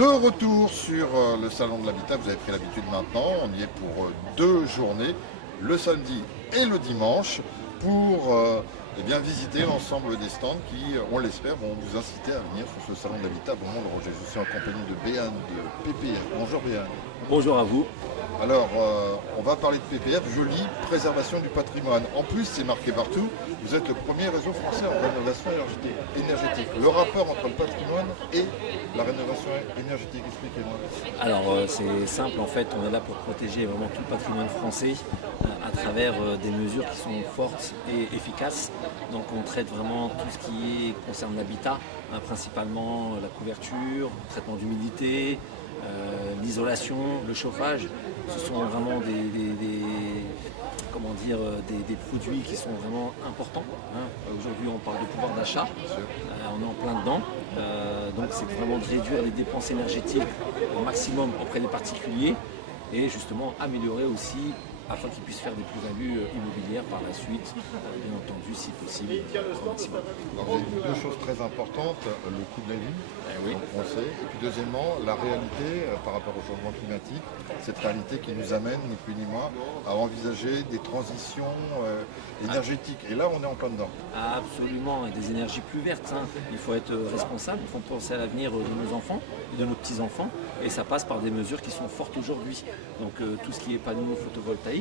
De retour sur le salon de l'habitat, vous avez pris l'habitude maintenant, on y est pour 2 journées, le samedi et le dimanche, pour eh bien, visiter l'ensemble des stands qui, on l'espère, vont vous inciter à venir sur ce salon de l'habitat. Bonjour Roger, je suis en compagnie de Béane de PPF. Bonjour Béane. Bonjour à vous. Alors, on va parler de PPF, je lis préservation du patrimoine. En plus, c'est marqué partout, vous êtes le premier réseau français en rénovation énergétique. Le rapport entre le patrimoine et la rénovation énergétique, expliquez-moi. Alors, c'est simple, en fait, on est là pour protéger vraiment tout le patrimoine français à travers des mesures qui sont fortes et efficaces. Donc, on traite vraiment tout ce qui concerne l'habitat, principalement la couverture, le traitement d'humidité, l'isolation, le chauffage. Ce sont vraiment des produits qui sont vraiment importants. Aujourd'hui, on parle de pouvoir d'achat, on est en plein dedans. Donc, c'est vraiment de réduire les dépenses énergétiques au maximum auprès des particuliers et justement améliorer aussi afin qu'ils puissent faire des plus-values immobilières par la suite, bien entendu, si possible. Alors, vous avez dit deux choses très importantes, le coût de la vie, Oui. donc on sait, et puis deuxièmement, la réalité par rapport au changement climatique, cette réalité qui nous amène, ni plus ni moins, à envisager des transitions énergétiques. Et là, on est en plein dedans. Absolument, et des énergies plus vertes. Il faut être responsable, il faut penser à l'avenir de nos enfants et de nos petits-enfants. Et ça passe par des mesures qui sont fortes aujourd'hui. Donc tout ce qui est panneaux photovoltaïques,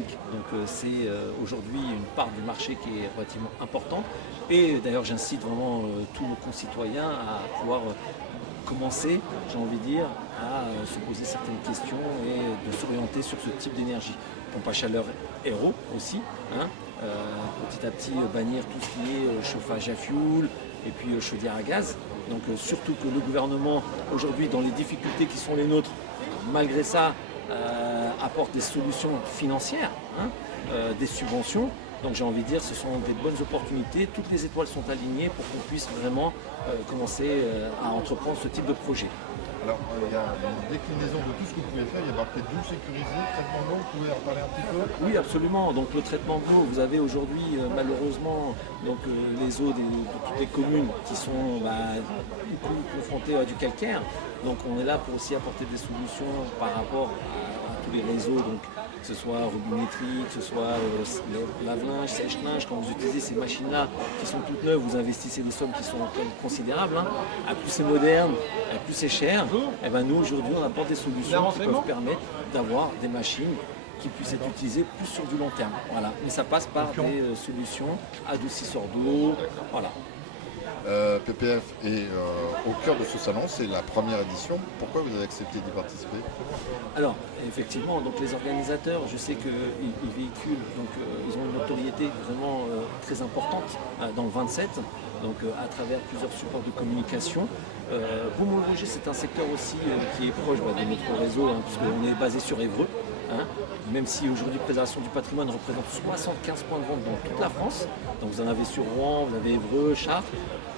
c'est aujourd'hui une part du marché qui est relativement importante. Et d'ailleurs j'incite vraiment tous nos concitoyens à pouvoir commencer, j'ai envie de dire, à se poser certaines questions et de s'orienter sur ce type d'énergie. Pompe à chaleur Aéro aussi, petit à petit bannir tout ce qui est chauffage à fioul et puis chaudière à gaz. Donc surtout que le gouvernement aujourd'hui dans les difficultés qui sont les nôtres, malgré ça apporte des solutions financières, des subventions. Donc j'ai envie de dire ce sont des bonnes opportunités, toutes les étoiles sont alignées pour qu'on puisse vraiment commencer à entreprendre ce type de projet. Alors, il y a une déclinaison de tout ce que vous pouvez faire, il y a marqué d'eau sécurisée, traitement de l'eau, vous pouvez en parler un petit peu? Oui, absolument. Donc le traitement de l'eau, vous avez aujourd'hui malheureusement les eaux de toutes les communes qui sont beaucoup confrontées à du calcaire. Donc on est là pour aussi apporter des solutions par rapport à tous les réseaux, donc que ce soit robinetterie, que ce soit lave-linge, sèche-linge. Quand vous utilisez ces machines-là qui sont toutes neuves, vous investissez des sommes qui sont considérables. À plus c'est moderne, à plus c'est cher. Et ben nous aujourd'hui on apporte des solutions qui peuvent permettre d'avoir des machines qui puissent être utilisées plus sur du long terme. Voilà. Mais ça passe par des solutions adoucisseurs d'eau. Voilà. PPF est au cœur de ce salon, c'est la première édition. Pourquoi vous avez accepté d'y participer? Alors, effectivement, donc les organisateurs, je sais qu'ils véhiculent, ils ont une notoriété vraiment très importante dans le 27, donc à travers plusieurs supports de communication. Beaumont-le-Roger, c'est un secteur aussi qui est proche de notre réseau, puisqu'on est basé sur Évreux. Même si aujourd'hui préservation du patrimoine représente 75 points de vente dans toute la France. Donc vous en avez sur Rouen, vous avez Évreux, Chartres.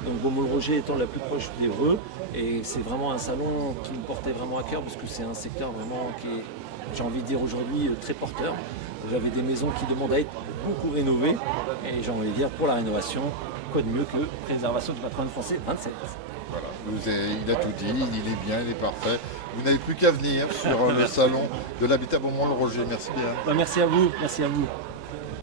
Donc Beaumont-le-Roger étant la plus proche d'Évreux. Et c'est vraiment un salon qui me portait vraiment à cœur parce que c'est un secteur vraiment qui est, j'ai envie de dire aujourd'hui, très porteur. Vous avez des maisons qui demandent à être beaucoup rénovées. Et j'ai envie de dire pour la rénovation, quoi de mieux que préservation du patrimoine français 27. Voilà, il a tout dit, il est bien, il est parfait. Vous n'avez plus qu'à venir sur le salon de l'habitat Beaumont-le-Roger. Merci bien. Merci à vous, merci à vous.